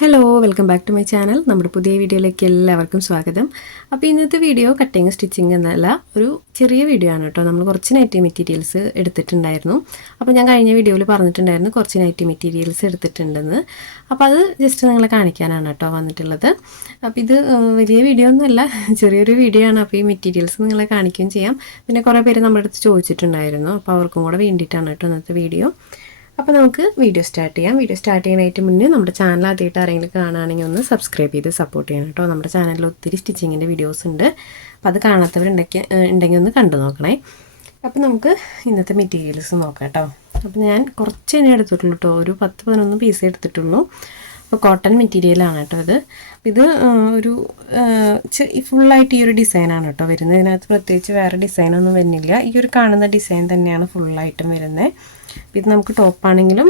Hello welcome back to my channel. നമ്മുടെ പുതിയ വീഡിയോയിലേക്ക് എല്ലാവർക്കും സ്വാഗതം. അപ്പോൾ ഇന്നത്തെ വീഡിയോ കട്ടിങ് സ്റ്റിച്ചിങ് എന്നല്ല, ഒരു ചെറിയ വീഡിയോ ആണ് കേട്ടോ. നമ്മൾ കുറച്ച് നൈറ്റി മെറ്റീരിയൽസ് എടുത്തിട്ടുണ്ടായിരുന്നു. അപ്പോൾ ഞാൻ കഴിഞ്ഞ വീഡിയോയിൽ പറഞ്ഞിട്ടുണ്ടായിരുന്നു കുറച്ച് നൈറ്റി മെറ്റീരിയൽസ് എടുത്തിട്ടുണ്ടെന്ന്. അപ്പോൾ അത് ജസ്റ്റ് നിങ്ങളെ കാണിക്കാനാണ് കേട്ടോ വന്നിട്ടുള്ളത്. അപ്പോൾ ഇത് വലിയ വീഡിയോ ഒന്നുമല്ല, ചെറിയൊരു വീഡിയോ ആണ്. അപ്പോൾ ഈ മെറ്റീരിയൽസ് നിങ്ങളെ കാണിക്കുകയും ചെയ്യാം. പിന്നെ കുറേ പേര് നമ്മുടെ അടുത്ത് ചോദിച്ചിട്ടുണ്ടായിരുന്നു, അപ്പോൾ അവർക്കും കൂടെ വേണ്ടിയിട്ടാണ് കേട്ടോ ഇന്നത്തെ വീഡിയോ. അപ്പോൾ നമുക്ക് വീഡിയോ സ്റ്റാർട്ട് ചെയ്യാം. വീഡിയോ സ്റ്റാർട്ട് ചെയ്യാനായിട്ട് മുന്നേ നമ്മുടെ ചാനൽ ആദ്യമായിട്ട് ആരെങ്കിലും കാണുകയാണെങ്കിൽ ഒന്ന് സബ്സ്ക്രൈബ് ചെയ്ത് സപ്പോർട്ട് ചെയ്യണം കേട്ടോ. നമ്മുടെ ചാനലിൽ ഒത്തിരി സ്റ്റിച്ചിങ്ങിൻ്റെ വീഡിയോസ് ഉണ്ട്. അപ്പോൾ അത് കാണാത്തവരുണ്ടെങ്കിൽ ഒന്ന് കണ്ടു നോക്കണേ. അപ്പോൾ നമുക്ക് ഇന്നത്തെ മെറ്റീരിയൽസ് നോക്കാം കേട്ടോ. അപ്പോൾ ഞാൻ കുറച്ച് തന്നെ എടുത്തിട്ടുള്ളൂ കേട്ടോ, ഒരു 10-11 പീസ് എടുത്തിട്ടുള്ളൂ. അപ്പോൾ കോട്ടൺ മെറ്റീരിയലാണ് കേട്ടോ ഇത് ഒരു ഫുള്ളായിട്ട് ഈ ഒരു ഡിസൈനാണ് കേട്ടോ വരുന്നത്. ഇതിനകത്ത് പ്രത്യേകിച്ച് വേറെ ഡിസൈനൊന്നും വരുന്നില്ല. ഈ ഒരു കാണുന്ന ഡിസൈൻ തന്നെയാണ് ഫുള്ളായിട്ടും വരുന്നത്. ഇത് നമുക്ക് ടോപ്പാണെങ്കിലും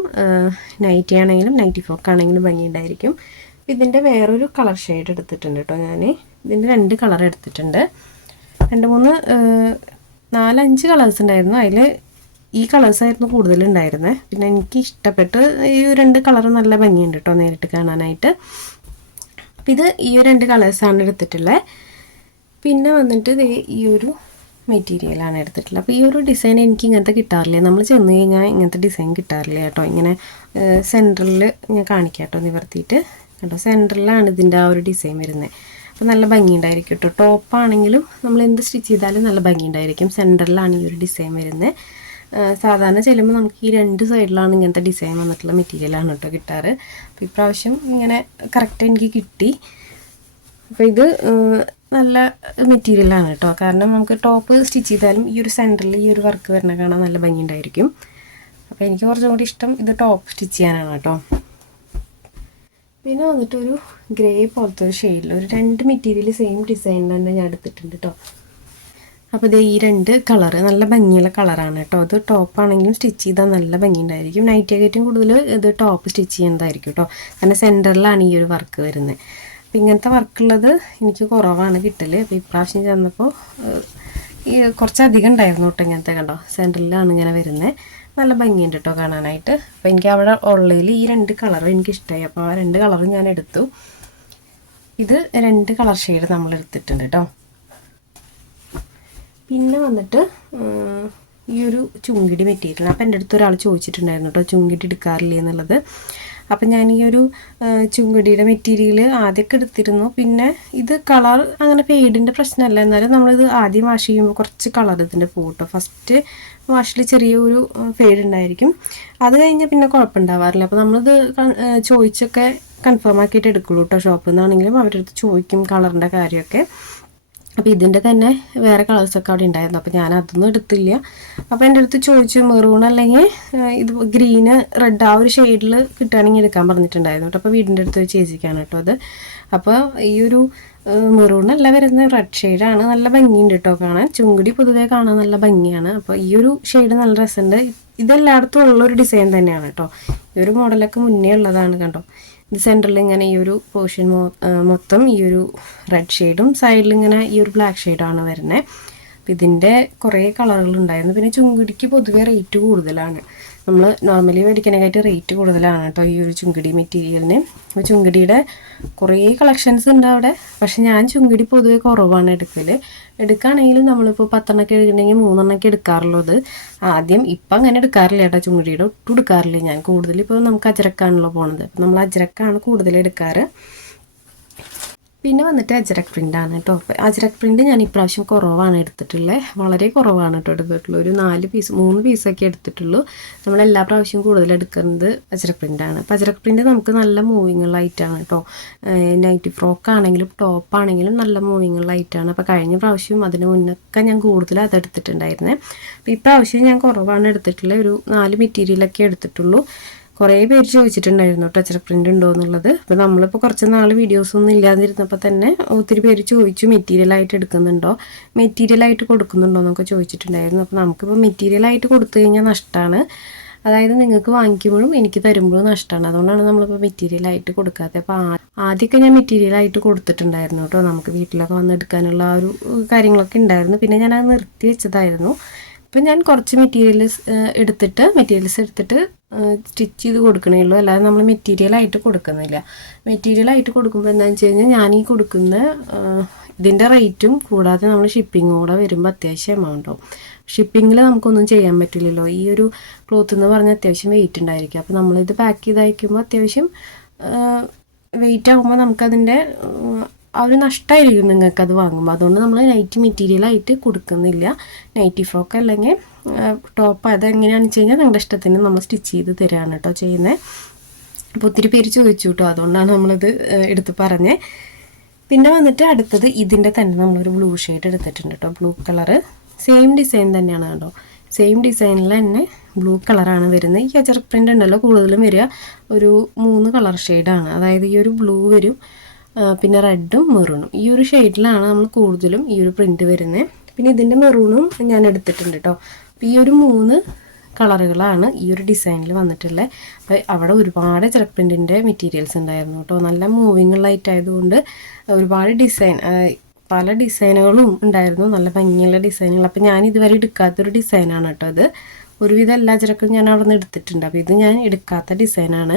നൈറ്റി ആണെങ്കിലും നൈറ്റി ഫ്രോക്കാണെങ്കിലും ഭംഗിയുണ്ടായിരിക്കും. ഇതിൻ്റെ വേറൊരു കളർ ഷെയ്ഡ് എടുത്തിട്ടുണ്ട് കേട്ടോ. ഞാൻ ഇതിൻ്റെ 2 കളർ എടുത്തിട്ടുണ്ട്. 4-5 കളേഴ്സ് ഉണ്ടായിരുന്നു. അതിൽ ഈ കളേഴ്സായിരുന്നു കൂടുതലുണ്ടായിരുന്നത്. പിന്നെ എനിക്ക് ഇഷ്ടപ്പെട്ട് ഈ 2 കളർ നല്ല ഭംഗിയുണ്ട് കേട്ടോ നേരിട്ട് കാണാനായിട്ട്. അപ്പം ഇത് ഈ 2 കളേഴ്സാണ് എടുത്തിട്ടുള്ളത്. പിന്നെ വന്നിട്ട് ഈ ഒരു മെറ്റീരിയലാണ് എടുത്തിട്ടുള്ളത്. അപ്പോൾ ഈ ഒരു ഡിസൈൻ എനിക്ക് ഇങ്ങനത്തെ കിട്ടാറില്ല. നമ്മൾ ചെന്ന് കഴിഞ്ഞാൽ ഇങ്ങനത്തെ ഡിസൈൻ കിട്ടാറില്ല കേട്ടോ. ഇങ്ങനെ സെൻറ്ററിൽ ഞാൻ കാണിക്കാം കേട്ടോ നിവർത്തിയിട്ട് കേട്ടോ. സെൻറ്ററിലാണ് ഇതിൻ്റെ ആ ഒരു ഡിസൈൻ വരുന്നത്. അപ്പോൾ നല്ല ഭംഗിയുണ്ടായിരിക്കും കേട്ടോ. ടോപ്പാണെങ്കിലും നമ്മൾ എന്ത് സ്റ്റിച്ച് ചെയ്താലും നല്ല ഭംഗിയുണ്ടായിരിക്കും. സെൻറ്ററിലാണ് ഈ ഒരു ഡിസൈൻ വരുന്നത്. സാധാരണ ചെല്ലുമ്പോൾ നമുക്ക് ഈ 2 സൈഡിലാണ് ഇങ്ങനത്തെ ഡിസൈൻ വന്നിട്ടുള്ള മെറ്റീരിയലാണ് കേട്ടോ കിട്ടാറ്. അപ്പോൾ ഇപ്രാവശ്യം ഇങ്ങനെ കറക്റ്റ് എനിക്ക് കിട്ടി. അപ്പോൾ ഇത് നല്ല മെറ്റീരിയലാണ് കേട്ടോ. കാരണം നമുക്ക് ടോപ്പ് സ്റ്റിച്ച് ചെയ്താലും ഈ ഒരു സെൻറ്ററിൽ ഈ ഒരു വർക്ക് വരണ കാണാൻ നല്ല ഭംഗിയുണ്ടായിരിക്കും. അപ്പോൾ എനിക്ക് കുറച്ചും കൂടി ഇഷ്ടം ഇത് ടോപ്പ് സ്റ്റിച്ച് ചെയ്യാനാണ് കേട്ടോ. പിന്നെ വന്നിട്ടൊരു ഗ്രേ പോലത്തെ ഒരു ഷെയ്ഡിൽ ഒരു 2 മെറ്റീരിയൽ സെയിം ഡിസൈനിൽ തന്നെ ഞാൻ എടുത്തിട്ടുണ്ട് കേട്ടോ. അപ്പോൾ ഇത് ഈ 2 കളറ് നല്ല ഭംഗിയുള്ള കളറാണ് കേട്ടോ. അത് ടോപ്പാണെങ്കിലും സ്റ്റിച്ച് ചെയ്താൽ നല്ല ഭംഗിയുണ്ടായിരിക്കും. നൈറ്റിയൊക്കെ ഏറ്റവും കൂടുതൽ ഇത് ടോപ്പ് സ്റ്റിച്ച് ചെയ്യുന്നതായിരിക്കും കേട്ടോ. കാരണം സെൻറ്ററിലാണ് ഈ ഒരു വർക്ക് വരുന്നത്. അപ്പോൾ ഇങ്ങനത്തെ വർക്കുള്ളത് എനിക്ക് കുറവാണ് കിട്ടൽ. അപ്പോൾ ഇപ്രാവശ്യം ചെന്നപ്പോൾ കുറച്ചധികം ഉണ്ടായിരുന്നു കേട്ടോ ഇങ്ങനത്തെ. കണ്ടോ സെൻറ്ററിലാണ് ഇങ്ങനെ വരുന്നത്. നല്ല ഭംഗിയുണ്ട് കേട്ടോ കാണാനായിട്ട്. അപ്പോൾ എനിക്ക് അവിടെ ഉള്ളതിൽ ഈ 2 കളറും എനിക്കിഷ്ടമായി. അപ്പോൾ ആ 2 കളറും ഞാൻ എടുത്തു. ഇത് 2 കളർ ഷെയ്ഡ് നമ്മൾ എടുത്തിട്ടുണ്ട് കേട്ടോ. പിന്നെ വന്നിട്ട് ഈ ഒരു ചുങ്കിടി മെറ്റീരിയൽ. അപ്പോൾ എൻ്റെ അടുത്ത് ഒരാൾ ചോദിച്ചിട്ടുണ്ടായിരുന്നു കേട്ടോ ചുങ്കിടി എടുക്കാറില്ലേ എന്നുള്ളത്. അപ്പം ഞാൻ ഈ ഒരു ചുങ്കിടിയുടെ മെറ്റീരിയൽ ആദ്യമൊക്കെ എടുത്തിരുന്നു. പിന്നെ ഇത് കളർ അങ്ങനെ ഫെയ്ഡിൻ്റെ പ്രശ്നമല്ല. എന്നാലും നമ്മളിത് ആദ്യം വാഷ് ചെയ്യുമ്പോൾ കുറച്ച് കളർ ഇതിൻ്റെ പോട്ടോ. ഫസ്റ്റ് വാഷിൽ ചെറിയൊരു ഫെയ്ഡ് ഉണ്ടായിരിക്കും. അത് കഴിഞ്ഞാൽ പിന്നെ കുഴപ്പമുണ്ടാവാറില്ല. അപ്പോൾ നമ്മളിത് ചോദിച്ചൊക്കെ കൺഫേം ആക്കിയിട്ട് എടുക്കുള്ളൂ കേട്ടോ. ഷോപ്പിൽ നിന്നാണെങ്കിലും അവരുടെ അടുത്ത് ചോദിക്കും കളറിൻ്റെ കാര്യമൊക്കെ. അപ്പോൾ ഇതിൻ്റെ തന്നെ വേറെ കളേഴ്സൊക്കെ അവിടെ ഉണ്ടായിരുന്നു. അപ്പോൾ ഞാൻ അതൊന്നും എടുത്തില്ല. അപ്പോൾ എൻ്റെ അടുത്ത് ചോദിച്ചു മെറൂൺ അല്ലെങ്കിൽ ഇത് ഗ്രീന് റെഡ് ആ ഒരു ഷെയ്ഡിൽ കിട്ടുകയാണെങ്കിൽ എടുക്കാൻ പറഞ്ഞിട്ടുണ്ടായിരുന്നു കേട്ടോ. അപ്പോൾ വീടിൻ്റെ അടുത്ത് ചേച്ചിക്കാണ് കേട്ടോ അത്. അപ്പോൾ ഈ ഒരു മെറൂണല്ല വരുന്നത്, റെഡ് ഷെയ്ഡാണ്. നല്ല ഭംഗിയുണ്ട് കേട്ടോ കാണാൻ. ചുങ്കിടി പൊതുവെ കാണാൻ നല്ല ഭംഗിയാണ്. അപ്പോൾ ഈ ഒരു ഷെയ്ഡ് നല്ല രസമുണ്ട്. ഇതെല്ലായിടത്തും ഉള്ളൊരു ഡിസൈൻ തന്നെയാണ് കേട്ടോ. ഈ ഒരു മോഡലൊക്കെ മുന്നേ ഉള്ളതാണ് കണ്ടോ. ഇത് സെൻറ്ററിൽ ഇങ്ങനെ ഈ ഒരു പോർഷൻ മൊത്തം ഈ ഒരു റെഡ് ഷെയ്ഡും സൈഡിൽ ഇങ്ങനെ ഈ ഒരു ബ്ലാക്ക് ഷെയ്ഡാണ് വരുന്നത്. അപ്പം ഇതിൻ്റെ കുറേ കളറുകളുണ്ടായിരുന്നു. പിന്നെ ചുങ്കിടിക്ക് പൊതുവേ റേറ്റ് കൂടുതലാണ്. നമ്മൾ നോർമലി മേടിക്കാനായിട്ട് റേറ്റ് കൂടുതലാണ് കേട്ടോ ഈ ഒരു ചുങ്കിടി മെറ്റീരിയലിന്. അപ്പോൾ ചുങ്കിടിയുടെ കുറേ കളക്ഷൻസ് ഉണ്ട് അവിടെ. പക്ഷെ ഞാൻ ചുങ്കിടി പൊതുവേ കുറവാണ് എടുക്കുകയാണെങ്കിലും നമ്മളിപ്പോൾ 10 എടുക്കണമെങ്കിൽ 3 എടുക്കാറുള്ളത് ആദ്യം. ഇപ്പം അങ്ങനെ എടുക്കാറില്ല കേട്ടോ. ചുങ്കിടിയുടെ ഒട്ടും എടുക്കാറില്ല ഞാൻ. കൂടുതലിപ്പോൾ നമുക്ക് അജ്രക്കാണല്ലോ പോണത്. അപ്പം നമ്മൾ അജ്രക്കാണ് കൂടുതൽ എടുക്കാറ്. പിന്നെ വന്നിട്ട് അജ്രക് പ്രിൻ്റാണ് കേട്ടോ. അജ്രക് പ്രിൻ്റ് ഞാൻ ഇപ്രാവശ്യം കുറവാണ് എടുത്തിട്ടുള്ളത്. വളരെ കുറവാണ് കേട്ടോ എടുത്തിട്ടുള്ളൂ. ഒരു 3 പീസൊക്കെ എടുത്തിട്ടുള്ളൂ. നമ്മളെല്ലാ പ്രാവശ്യവും കൂടുതൽ എടുക്കുന്നത് അജ്രക് പ്രിൻ്റാണ്. അപ്പോൾ അജ്രക് പ്രിൻ്റ് നമുക്ക് നല്ല മൂവിങ്ങുള്ള ഐറ്റമാണ് കേട്ടോ. നൈറ്റി ഫ്രോക്കാണെങ്കിലും ടോപ്പാണെങ്കിലും നല്ല മൂവിങ്ങുള്ള ഐറ്റമാണ്. അപ്പോൾ കഴിഞ്ഞ പ്രാവശ്യം അതിന് മുന്നൊക്കെ ഞാൻ കൂടുതൽ അതെടുത്തിട്ടുണ്ടായിരുന്നത്. അപ്പോൾ ഇപ്രാവശ്യം ഞാൻ കുറവാണ് എടുത്തിട്ടുള്ളത്. ഒരു 4 മെറ്റീരിയലൊക്കെ എടുത്തിട്ടുള്ളൂ. കുറേ പേര് ചോദിച്ചിട്ടുണ്ടായിരുന്നു ടച്ച് പ്രിൻ്റ് ഉണ്ടോ എന്നുള്ളത്. അപ്പോൾ നമ്മളിപ്പോൾ കുറച്ച് നാൾ വീഡിയോസൊന്നും ഇല്ലാതിരുന്നപ്പോൾ തന്നെ ഒത്തിരി പേര് ചോദിച്ചു മെറ്റീരിയലായിട്ട് എടുക്കുന്നുണ്ടോ, മെറ്റീരിയലായിട്ട് കൊടുക്കുന്നുണ്ടോ എന്നൊക്കെ ചോദിച്ചിട്ടുണ്ടായിരുന്നു. അപ്പോൾ നമുക്കിപ്പോൾ മെറ്റീരിയലായിട്ട് കൊടുത്തു കഴിഞ്ഞാൽ നഷ്ടമാണ്. അതായത് നിങ്ങൾക്ക് വാങ്ങിക്കുമ്പോഴും എനിക്ക് തരുമ്പോഴും നഷ്ടമാണ്. അതുകൊണ്ടാണ് നമ്മളിപ്പോൾ മെറ്റീരിയലായിട്ട് കൊടുക്കാത്തത്. അപ്പോൾ ആദ്യമൊക്കെ ഞാൻ മെറ്റീരിയലായിട്ട് കൊടുത്തിട്ടുണ്ടായിരുന്നു കേട്ടോ. നമുക്ക് വീട്ടിലൊക്കെ വന്ന് എടുക്കാനുള്ള ആ ഒരു കാര്യങ്ങളൊക്കെ ഉണ്ടായിരുന്നു. പിന്നെ ഞാനത് നിർത്തി വെച്ചതായിരുന്നു. അപ്പം ഞാൻ കുറച്ച് മെറ്റീരിയൽസ് എടുത്തിട്ട് സ്റ്റിച്ച് ചെയ്ത് കൊടുക്കണേ ഉള്ളൂ, അല്ലാതെ നമ്മൾ മെറ്റീരിയലായിട്ട് കൊടുക്കുന്നില്ല. മെറ്റീരിയലായിട്ട് കൊടുക്കുമ്പോൾ എന്താണെന്ന് വെച്ച് കഴിഞ്ഞാൽ ഞാൻ ഈ കൊടുക്കുന്ന ഇതിൻ്റെ റേറ്റും കൂടാതെ നമ്മൾ ഷിപ്പിംഗ് കൂടെ വരുമ്പോൾ അത്യാവശ്യം എമൗണ്ട് ആവും. ഷിപ്പിങ്ങിൽ നമുക്കൊന്നും ചെയ്യാൻ പറ്റില്ലല്ലോ. ഈ ഒരു ക്ലോത്ത് എന്ന് പറഞ്ഞാൽ അത്യാവശ്യം വെയിറ്റ് ഉണ്ടായിരിക്കും. അപ്പോൾ നമ്മളിത് പാക്ക് ചെയ്ത് അയക്കുമ്പോൾ അത്യാവശ്യം വെയിറ്റ് ആകുമ്പോൾ നമുക്കതിൻ്റെ ആ ഒരു നഷ്ടമായിരിക്കും നിങ്ങൾക്കത് വാങ്ങുമ്പോൾ. അതുകൊണ്ട് നമ്മൾ നൈറ്റി മെറ്റീരിയലായിട്ട് കൊടുക്കുന്നില്ല. നൈറ്റി ഫ്രോക്ക് അല്ലെങ്കിൽ ടോപ്പ് അതെങ്ങനെയാണെന്ന് വെച്ച് കഴിഞ്ഞാൽ നിങ്ങളുടെ ഇഷ്ടത്തിന് നമ്മൾ സ്റ്റിച്ച് ചെയ്ത് തരാണ് കേട്ടോ ചെയ്യുന്നത്. അപ്പോൾ ഒത്തിരി പേര് ചോദിച്ചു കേട്ടോ, അതുകൊണ്ടാണ് നമ്മളിത് എടുത്ത് പറഞ്ഞത്. പിന്നെ വന്നിട്ട് അടുത്തത് ഇതിൻ്റെ തന്നെ നമ്മളൊരു ബ്ലൂ ഷെയ്ഡ് എടുത്തിട്ടുണ്ട് കേട്ടോ. ബ്ലൂ കളറ് സെയിം ഡിസൈൻ തന്നെയാണ് കേട്ടോ. സെയിം ഡിസൈനിൽ തന്നെ ബ്ലൂ കളറാണ് വരുന്നത്. ഈ അജറക് പ്രിൻ്റ് ഉണ്ടല്ലോ കൂടുതലും വരിക ഒരു 3 കളർ ഷെയ്ഡാണ്. അതായത് ഈ ഒരു ബ്ലൂ വരും, പിന്നെ റെഡും മെറൂണും. ഈ ഒരു ഷെയ്ഡിലാണ് നമ്മൾ കൂടുതലും ഈ ഒരു പ്രിൻ്റ് വരുന്നത്. പിന്നെ ഇതിൻ്റെ മെറൂണും ഞാൻ എടുത്തിട്ടുണ്ട് കേട്ടോ. അപ്പോൾ ഈ ഒരു 3 കളറുകളാണ് ഈ ഒരു ഡിസൈനിൽ വന്നിട്ടുള്ളത്. അപ്പോൾ അവിടെ ഒരുപാട് അജറക് പ്രിൻറ്റിൻ്റെ മെറ്റീരിയൽസ് ഉണ്ടായിരുന്നു കേട്ടോ. നല്ല മൂവിങ് ലൈറ്റ് ആയതുകൊണ്ട് ഒരുപാട് പല ഡിസൈനുകളും ഉണ്ടായിരുന്നു, നല്ല ഭംഗിയുള്ള ഡിസൈനുകൾ. അപ്പോൾ ഞാൻ ഇതുവരെ എടുക്കാത്തൊരു ഡിസൈനാണ് കേട്ടോ ഇത്. ഒരുവിധം എല്ലാ അജറക്കും ഞാൻ അവിടെ നിന്ന് എടുത്തിട്ടുണ്ട്. അപ്പോൾ ഇത് ഞാൻ എടുക്കാത്ത ഡിസൈനാണ്.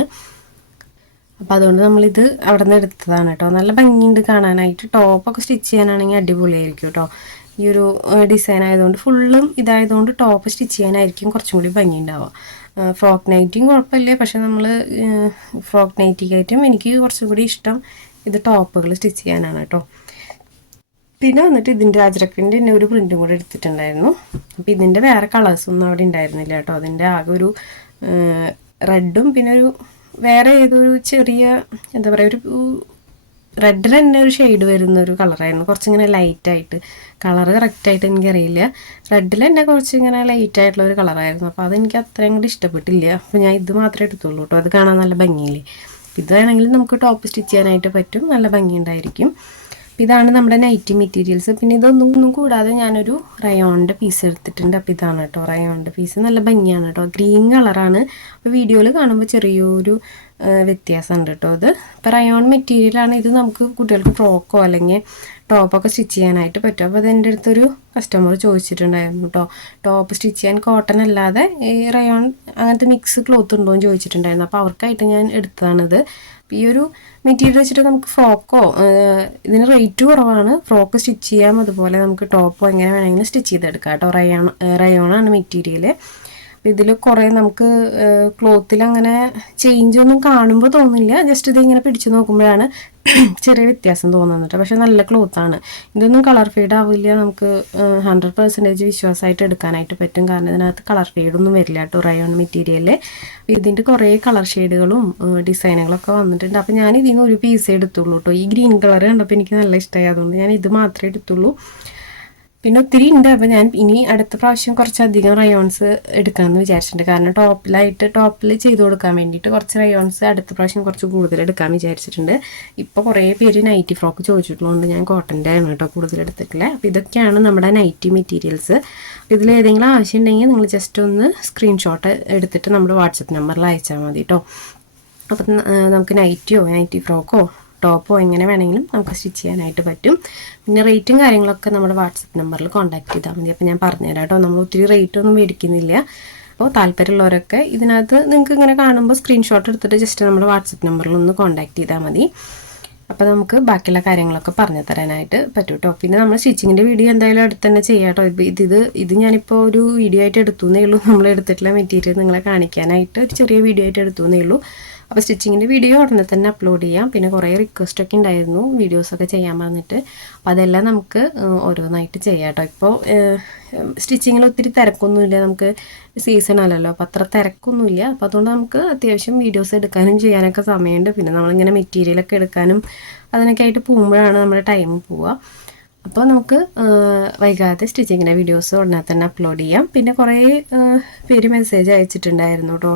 അപ്പോൾ അതുകൊണ്ട് നമ്മളിത് അവിടെ നിന്ന് എടുത്തതാണ് കേട്ടോ. നല്ല ഭംഗിയുണ്ട് കാണാനായിട്ട്. ടോപ്പൊക്കെ സ്റ്റിച്ച് ചെയ്യാനാണെങ്കിൽ അടിപൊളിയായിരിക്കും കേട്ടോ. ഈ ഒരു ഡിസൈൻ ആയതുകൊണ്ട് ഫുള്ളും ഇതായതുകൊണ്ട് ടോപ്പ് സ്റ്റിച്ച് ചെയ്യാനായിരിക്കും കുറച്ചും കൂടി ഭംഗി ഉണ്ടാവുക. ഫ്രോക്ക് നൈറ്റിയും കുഴപ്പമില്ല, പക്ഷെ നമ്മൾ ഫ്രോക്ക് നൈറ്റിക്കായിട്ടും എനിക്ക് കുറച്ചും കൂടി ഇഷ്ടം ഇത് ടോപ്പുകൾ സ്റ്റിച്ച് ചെയ്യാനാണ് കേട്ടോ. പിന്നെ വന്നിട്ട് ഇതിൻ്റെ അജറക്കിൻ്റെ തന്നെ ഒരു പ്രിൻറ്റും കൂടെ എടുത്തിട്ടുണ്ടായിരുന്നു. അപ്പോൾ ഇതിൻ്റെ വേറെ കളേഴ്സൊന്നും അവിടെ ഉണ്ടായിരുന്നില്ല കേട്ടോ. അതിൻ്റെ ആകെ ഒരു റെഡും പിന്നെ ഒരു വേറെ ഏതൊരു ചെറിയ എന്താ പറയുക ഒരു റെഡിൽ തന്നെ ഒരു ഷെയ്ഡ് വരുന്ന ഒരു കളറായിരുന്നു. കുറച്ചിങ്ങനെ ലൈറ്റായിട്ട്, കളറ് കറക്റ്റായിട്ട് എനിക്കറിയില്ല. റെഡിൽ തന്നെ കുറച്ചിങ്ങനെ ലൈറ്റായിട്ടുള്ള ഒരു കളറായിരുന്നു. അപ്പോൾ അതെനിക്ക് അത്രയും കൂടി ഇഷ്ടപ്പെട്ടില്ല. അപ്പോൾ ഞാൻ ഇത് മാത്രമേ എടുത്തുള്ളൂ കേട്ടോ. അത് കാണാൻ നല്ല ഭംഗിയില്ലേ. ഇത് വേണമെങ്കിൽ നമുക്ക് ടോപ്പ് സ്റ്റിച്ച് ചെയ്യാനായിട്ട് പറ്റും, നല്ല ഭംഗിയുണ്ടായിരിക്കും. ഇതാണ് നമ്മുടെ നൈറ്റി മെറ്റീരിയൽസ്. പിന്നെ ഇതൊന്നും കൂടാതെ ഞാനൊരു റയോണിൻ്റെ പീസ് എടുത്തിട്ടുണ്ട്. അപ്പോൾ ഇതാണ് കേട്ടോ റയോണിൻ്റെ പീസ്. നല്ല ഭംഗിയാണ് കേട്ടോ, ഗ്രീൻ കളറാണ്. അപ്പോൾ വീഡിയോയിൽ കാണുമ്പോൾ ചെറിയൊരു വ്യത്യാസമുണ്ട് കേട്ടോ. ഇത് ഇപ്പോൾ റയോൺ മെറ്റീരിയലാണ്. ഇത് നമുക്ക് കുട്ടികൾക്ക് ഫ്രോക്കോ അല്ലെങ്കിൽ ടോപ്പൊക്കെ സ്റ്റിച്ച് ചെയ്യാനായിട്ട് പറ്റും. അപ്പോൾ അതെൻ്റെ അടുത്തൊരു കസ്റ്റമർ ചോദിച്ചിട്ടുണ്ടായിരുന്നു കേട്ടോ, ടോപ്പ് സ്റ്റിച്ച് ചെയ്യാൻ കോട്ടൺ അല്ലാതെ ഈ റയോൺ അങ്ങനത്തെ മിക്സ് ക്ലോത്ത് ഉണ്ടോ എന്ന് ചോദിച്ചിട്ടുണ്ടായിരുന്നു. അപ്പോൾ അവർക്കായിട്ട് ഞാൻ എടുത്തതാണിത്. ഈ ഒരു മെറ്റീരിയൽ വെച്ചിട്ട് നമുക്ക് ഫ്രോക്കോ, ഇതിന് റേറ്റ് കുറവാണ്, ഫ്രോക്ക് സ്റ്റിച്ച് ചെയ്യാം, അതുപോലെ നമുക്ക് ടോപ്പോ എങ്ങനെ വേണമെങ്കിലും സ്റ്റിച്ച് ചെയ്തെടുക്കാം കേട്ടോ. റയോണാണ് മെറ്റീരിയൽ. അപ്പോൾ ഇതിൽ കുറേ നമുക്ക് ക്ലോത്തിൽ അങ്ങനെ ചേഞ്ചൊന്നും കാണുമ്പോൾ തോന്നില്ല. ജസ്റ്റ് ഇതിങ്ങനെ പിടിച്ച് നോക്കുമ്പോഴാണ് ചെറിയ വ്യത്യാസം തോന്നുന്നത്. പക്ഷെ നല്ല ക്ലോത്താണ്. ഇതൊന്നും കളർ ഫെയ്ഡ് ആവില്ല. നമുക്ക് 100% വിശ്വാസമായിട്ട് എടുക്കാനായിട്ട് പറ്റും. കാരണം ഇതിനകത്ത് കളർ ഫെയ്ഡൊന്നും വരില്ല കേട്ടോ റയോൺ മെറ്റീരിയലിൽ. ഇതിൻ്റെ കുറേ കളർ ഷെയ്ഡുകളും ഡിസൈനുകളൊക്കെ വന്നിട്ടുണ്ട്. അപ്പോൾ ഞാൻ ഇതിൽ നിന്ന് ഒരു പീസേ എടുത്തുള്ളൂ കേട്ടോ. ഈ ഗ്രീൻ കളർ കണ്ടപ്പോൾ എനിക്ക് നല്ല ഇഷ്ടമായി, അതുകൊണ്ട് ഞാൻ ഇത് മാത്രമേ എടുത്തുള്ളൂ. പിന്നെ ഒത്തിരി ഉണ്ട്. അപ്പോൾ ഞാൻ ഇനി അടുത്ത പ്രാവശ്യം കുറച്ചധികം റയോൺസ് എടുക്കാമെന്ന് വിചാരിച്ചിട്ടുണ്ട്. കാരണം ടോപ്പിൽ ചെയ്ത് കൊടുക്കാൻ വേണ്ടിയിട്ട് കുറച്ച് റയോൺസ് അടുത്ത പ്രാവശ്യം കുറച്ച് കൂടുതൽ എടുക്കാമെന്ന് വിചാരിച്ചിട്ടുണ്ട്. ഇപ്പോൾ കുറേ പേര് നൈറ്റി ഫ്രോക്ക് ചോദിച്ചിട്ടുള്ളതുകൊണ്ട് ഞാൻ കോട്ടൻ്റെ ആണ് കേട്ടോ കൂടുതൽ എടുത്തിട്ടില്ല. അപ്പോൾ ഇതൊക്കെയാണ് നമ്മുടെ നൈറ്റി മെറ്റീരിയൽസ്. ഇതിൽ ഏതെങ്കിലും ആവശ്യം ഉണ്ടെങ്കിൽ നിങ്ങൾ ജസ്റ്റ് ഒന്ന് സ്ക്രീൻഷോട്ട് എടുത്തിട്ട് നമ്മുടെ വാട്സപ്പ് നമ്പറിൽ അയച്ചാൽ മതി കേട്ടോ. അപ്പം നമുക്ക് നൈറ്റി ഫ്രോക്കോ ടോപ്പോ എങ്ങനെ വേണമെങ്കിലും നമുക്ക് സ്റ്റിച്ച് ചെയ്യാനായിട്ട് പറ്റും. പിന്നെ റേറ്റും കാര്യങ്ങളൊക്കെ നമ്മുടെ വാട്സപ്പ് നമ്പറിൽ കോൺടാക്ട് ചെയ്താൽ മതി. അപ്പോൾ ഞാൻ പറഞ്ഞുതരാം കേട്ടോ. നമ്മൾ ഒത്തിരി റേറ്റൊന്നും മേടിക്കുന്നില്ല. അപ്പോൾ താല്പര്യമുള്ളവരൊക്കെ ഇതിനകത്ത് നിങ്ങൾക്ക് ഇങ്ങനെ കാണുമ്പോൾ സ്ക്രീൻഷോട്ട് എടുത്തിട്ട് ജസ്റ്റ് നമ്മുടെ വാട്സപ്പ് നമ്പറിൽ ഒന്ന് കോൺടാക്ട് ചെയ്താൽ മതി. അപ്പോൾ നമുക്ക് ബാക്കിയുള്ള കാര്യങ്ങളൊക്കെ പറഞ്ഞു തരാനായിട്ട് പറ്റും കേട്ടോ. പിന്നെ നമ്മൾ സ്റ്റിച്ചിങ്ങിൻ്റെ വീഡിയോ എന്തായാലും അടുത്ത് തന്നെ ചെയ്യാം കേട്ടോ. ഇത് ഞാനിപ്പോൾ ഒരു വീഡിയോ ആയിട്ട് എടുത്തുന്നേ ഉള്ളൂ. നമ്മൾ എടുത്തിട്ടുള്ള മെറ്റീരിയൽ നിങ്ങളെ കാണിക്കാനായിട്ട് ഒരു ചെറിയ വീഡിയോ ആയിട്ട് എടുത്തുന്നേ ഉള്ളൂ. അപ്പോൾ സ്റ്റിച്ചിങ്ങിൻ്റെ വീഡിയോ ഉടനെ തന്നെ അപ്ലോഡ് ചെയ്യാം. പിന്നെ കുറേ റിക്വസ്റ്റൊക്കെ ഉണ്ടായിരുന്നു വീഡിയോസൊക്കെ ചെയ്യാൻ പറഞ്ഞിട്ട്. അപ്പോൾ അതെല്ലാം നമുക്ക് ഓരോന്നായിട്ട് ചെയ്യാം കേട്ടോ. ഇപ്പോൾ സ്റ്റിച്ചിങ്ങിൽ ഒത്തിരി തിരക്കൊന്നുമില്ല, നമുക്ക് സീസൺ അല്ലല്ലോ, അപ്പോൾ അത്ര തിരക്കൊന്നുമില്ല. അപ്പോൾ അതുകൊണ്ട് നമുക്ക് അത്യാവശ്യം വീഡിയോസ് എടുക്കാനും ചെയ്യാനൊക്കെ സമയമുണ്ട്. പിന്നെ നമ്മളിങ്ങനെ മെറ്റീരിയലൊക്കെ എടുക്കാനും അതിനൊക്കെ ആയിട്ട് പോകുമ്പോഴാണ് നമ്മുടെ ടൈം പോവുക. അപ്പോൾ നമുക്ക് വൈകാതെ സ്റ്റിച്ചിങ്ങിൻ്റെ വീഡിയോസ് ഉടനെ തന്നെ അപ്ലോഡ് ചെയ്യാം. പിന്നെ കുറേ പേര് മെസ്സേജ് അയച്ചിട്ടുണ്ടായിരുന്നു കേട്ടോ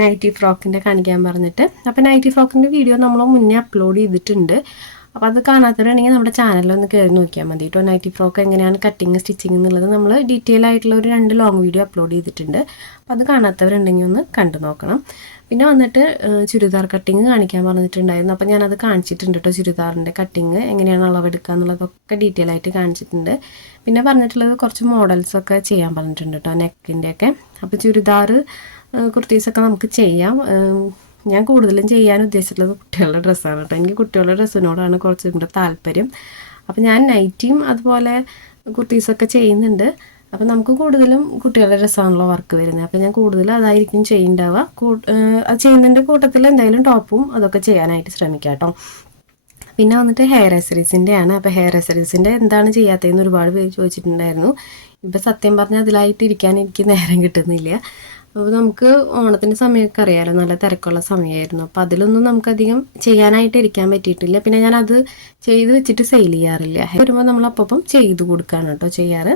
നൈറ്റി ഫ്രോക്കിൻ്റെ കാണിക്കാൻ പറഞ്ഞിട്ട്. അപ്പോൾ നൈറ്റി ഫ്രോക്കിൻ്റെ വീഡിയോ നമ്മൾ മുന്നേ അപ്ലോഡ് ചെയ്തിട്ടുണ്ട്. അപ്പോൾ അത് കാണാത്തവരാണെങ്കിൽ നമ്മുടെ ചാനലിലൊന്ന് കയറി നോക്കിയാൽ മതി കേട്ടോ. നൈറ്റി ഫ്രോക്ക് എങ്ങനെയാണ് കട്ടിങ് സ്റ്റിച്ചിങ് എന്നുള്ളത് നമ്മൾ ഡീറ്റെയിൽ ആയിട്ടുള്ള ഒരു 2 ലോങ് വീഡിയോ അപ്ലോഡ് ചെയ്തിട്ടുണ്ട്. അപ്പോൾ അത് കാണാത്തവരുണ്ടെങ്കിൽ ഒന്ന് കണ്ടു നോക്കണം. പിന്നെ വന്നിട്ട് ചുരിദാർ കട്ടിങ് കാണിക്കാൻ പറഞ്ഞിട്ടുണ്ടായിരുന്നു. അപ്പോൾ ഞാനത് കാണിച്ചിട്ടുണ്ട് കേട്ടോ. ചുരിദാറിൻ്റെ കട്ടിങ് എങ്ങനെയാണ് അളവെടുക്കുക എന്നുള്ളതൊക്കെ ഡീറ്റെയിൽ ആയിട്ട് കാണിച്ചിട്ടുണ്ട്. പിന്നെ പറഞ്ഞിട്ടുള്ളത് കുറച്ച് മോഡൽസൊക്കെ ചെയ്യാൻ പറഞ്ഞിട്ടുണ്ട് കേട്ടോ നെക്കിൻ്റെയൊക്കെ. അപ്പോൾ ചുരിദാർ കുർത്തീസൊക്കെ നമുക്ക് ചെയ്യാം. ഞാൻ കൂടുതലും ചെയ്യാൻ ഉദ്ദേശിച്ചിട്ടുള്ളത് കുട്ടികളുടെ ഡ്രസ്സാണ് കേട്ടോ. എനിക്ക് കുട്ടികളുടെ ഡ്രസ്സിനോടാണ് കുറച്ചും കൂടെ താല്പര്യം. അപ്പോൾ ഞാൻ നൈറ്റിയും അതുപോലെ കുർത്തീസൊക്കെ ചെയ്യുന്നുണ്ട്. അപ്പോൾ നമുക്ക് കൂടുതലും കുട്ടികളുടെ ഡ്രസ്സാണല്ലോ വർക്ക് വരുന്നത്. അപ്പോൾ ഞാൻ കൂടുതലും അതായിരിക്കും ചെയ്യുന്നുണ്ടാവുക. അത് ചെയ്യുന്നതിൻ്റെ കൂട്ടത്തിൽ എന്തായാലും ടോപ്പും അതൊക്കെ ചെയ്യാനായിട്ട് ശ്രമിക്കാം കേട്ടോ. പിന്നെ വന്നിട്ട് ഹെയർ ആക്സറീസിൻ്റെ ആണ്. അപ്പോൾ ഹെയർ ആക്സറീസിൻ്റെ എന്താണ് ചെയ്യാത്തതെന്ന് ഒരുപാട് പേര് ചോദിച്ചിട്ടുണ്ടായിരുന്നു. ഇപ്പോൾ സത്യം പറഞ്ഞാൽ അതിലായിട്ട് ഇരിക്കാൻ എനിക്ക് നേരം കിട്ടുന്നില്ല. അപ്പോൾ നമുക്ക് ഓണത്തിൻ്റെ സമയമൊക്കെ അറിയാമല്ലോ, നല്ല തിരക്കുള്ള സമയമായിരുന്നു. അപ്പോൾ അതിലൊന്നും നമുക്കധികം ചെയ്യാനായിട്ട് ഇരിക്കാൻ പറ്റിയിട്ടില്ല. പിന്നെ ഞാനത് ചെയ്ത് വെച്ചിട്ട് സെയിൽ ചെയ്യാറില്ല. വരുമ്പോൾ നമ്മൾ അപ്പം ചെയ്ത് കൊടുക്കുകയാണ് കേട്ടോ ചെയ്യാറ്.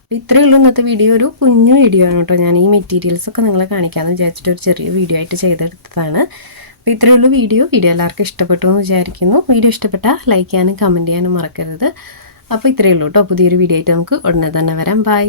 അപ്പോൾ ഇത്രയേ ഉള്ളൂ ഇന്നത്തെ വീഡിയോ. ഒരു കുഞ്ഞു വീഡിയോ ആണ് കേട്ടോ. ഞാൻ ഈ മെറ്റീരിയൽസൊക്കെ നിങ്ങളെ കാണിക്കാമെന്ന് വിചാരിച്ചിട്ട് ഒരു ചെറിയ വീഡിയോ ആയിട്ട് ചെയ്തെടുത്തതാണ്. അപ്പോൾ ഇത്രയേ ഉള്ളൂ വീഡിയോ എല്ലാവർക്കും ഇഷ്ടപ്പെട്ടു എന്ന് വിചാരിക്കുന്നു. വീഡിയോ ഇഷ്ടപ്പെട്ടാൽ ലൈക്ക് ചെയ്യാനും കമൻറ്റ് ചെയ്യാനും മറക്കരുത്. അപ്പോൾ ഇത്രയേ ഉള്ളൂ കേട്ടോ. പുതിയൊരു വീഡിയോ ആയിട്ട് നമുക്ക് ഉടനെ തന്നെ വരാം. ബൈ.